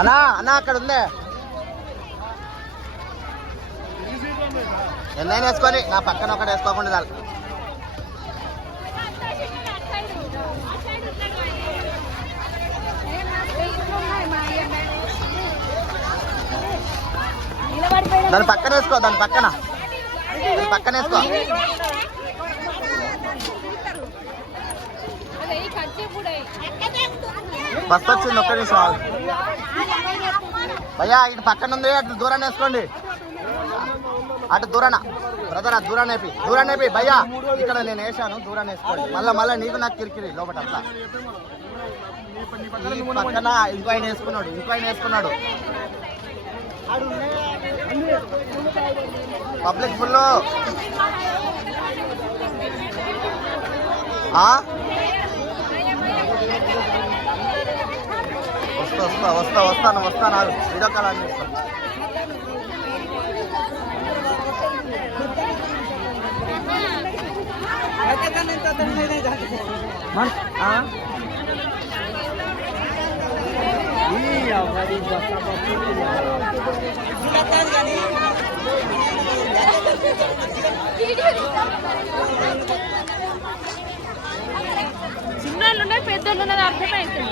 అన్నా అన్నా అక్కడ ఉందే ఎన్నైనా వేసుకొని నా పక్కన ఒకటి వేసుకోకుండా చాలు. దాని పక్కన వేసుకో, దాని పక్కన పక్కన వేసుకో. బస్ వచ్చింది, ఒక్క నిమిషం భయ్యా. ఇటు పక్కన ఉంది, అటు దూరాన్ని వేసుకోండి. అటు దూరాన బ్రదర్, అటు దూరాన్ని వేపి భయ్యా. ఇక్కడ నేను వేసాను, దూరాన్ని వేసుకోండి. మళ్ళా నీకు నాకు కిరికిరి లోపల అట్లా. పక్కన ఇంకో ఆయన వేసుకున్నాడు. Public full. వస్తాను వీడియో కాల్ అని చేస్తాను. చిన్నోళ్ళు ఉన్నారు, పెద్దోళ్ళు ఉన్నారు, అర్థమైంది.